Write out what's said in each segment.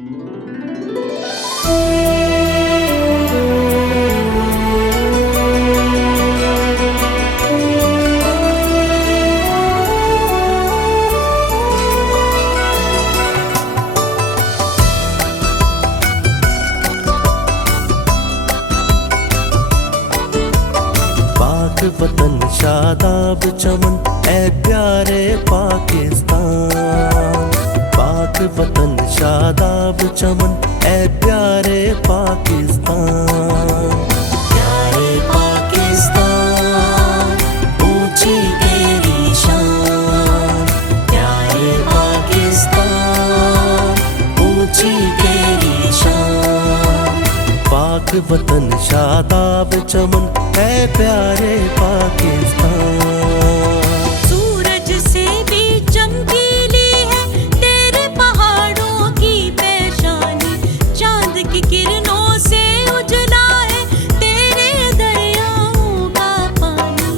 पाक वतन शादाब चमन ए प्यारे पाकिस्तान। पाक वतन शादाब चमन ए प्यारे पाकिस्तान। प्यारे पाकिस्तान ऊंची तेरी शान। प्यारे पाकिस्तान ऊंची तेरी शान। पाक वतन शादाब चमन है प्यारे पाकिस्तान। सूरज से भी चमकीली है तेरे पहाड़ों की पेशानी। चांद की किरणों से उजला है तेरे दरियाओं का पानी।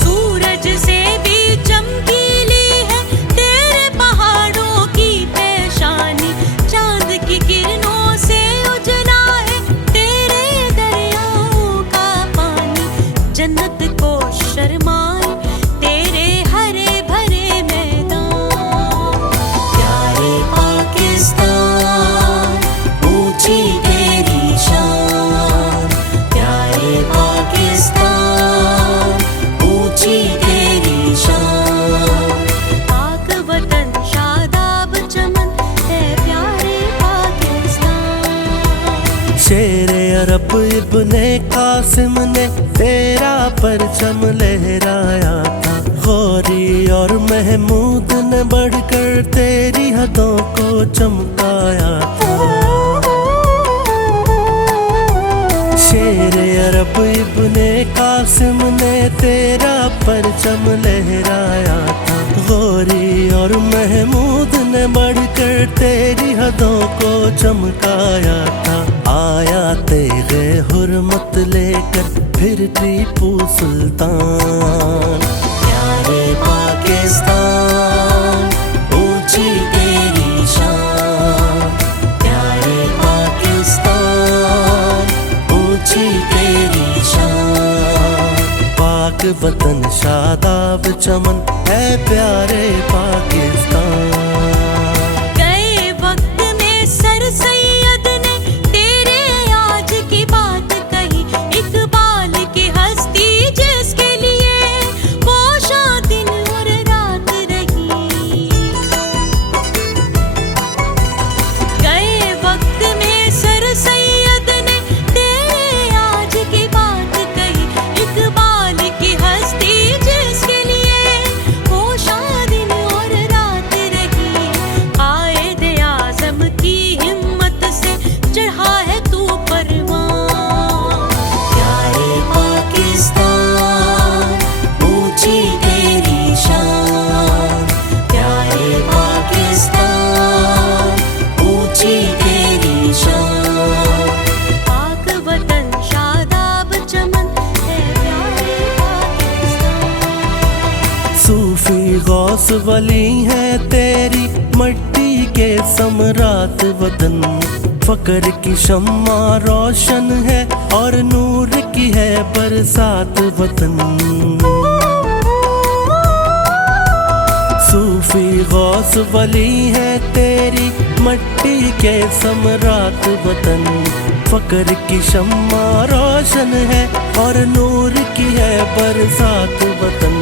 सूरज से भी चमकीली है तेरे पहाड़ों की पेशानी। चांद की किरणों से उजला है तेरे दरियाओं का पानी। जन्नत को शर्माए तेरे हरे भरे मैदान। प्यारे पाकिस्तान ऊंची तेरी शान। प्यारे पाकिस्तान ऊंची तेरी शान। पाक वतन शादाब चमन है प्यारे पाकिस्तान। शेरे अरब इब्ने कासिम ने तेरा परचम लहराया था। गौरी और महमूद ने बढ़कर तेरी हदों को चमकाया था। शेरे अरब इब्ने कासिम ने तेरा परचम लहराया था। गौरी और महमूद ने बढ़कर तेरी हदों को चमकाया था। आया तेरे हुर्मत लेकर फिर टीपू सुल्तान। प्यारे पाकिस्तान ऊंची तेरी शान। प्यारे पाकिस्तान ऊंची तेरी शान। पाक वतन शादाब चमन है प्यारे पाकिस्तान। गए वक्त में सर सैयद ने तेरे आज की बात कही। इकबाल की हस्ती जिसके लिए वो शाह दिन और रात रही। गए वक्त में सर सैयद ने तेरे आज की बात कही। इकबाल की हस्ती जिसके लिए वो शाह दिन और रात रही। कायदे आज़म की हिम्मत से चढ़ा है तू परवान। प्यारे पाकिस्तान ऊंची तेरी शान। प्यारे पाकिस्तान ऊंची तेरी शान। पाक वतन शादाब चमन है प्यारे पाकिस्तान। सूफी गौस वली है तेरी मट्टी के सम्राट वतन। फकर की शम्मा रोशन है और नूर की है बरसात वतन। सूफी गौस वली है तेरी मट्टी के सम्राट वतन। फकर की शम्मा रोशन है और नूर की है बरसात वतन।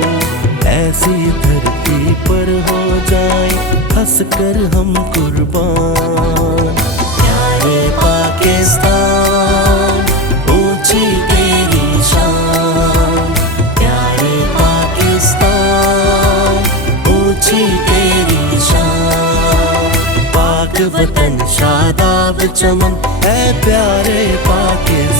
ऐसी धरती पर हो जाए हंसकर हम कुर्बान। प्यारे पाकिस्तान ऊंची तेरी शान। प्यारे पाकिस्तान ऊंची तेरी शान। पाक वतन शादाब चमन है प्यारे पाकिस्तान।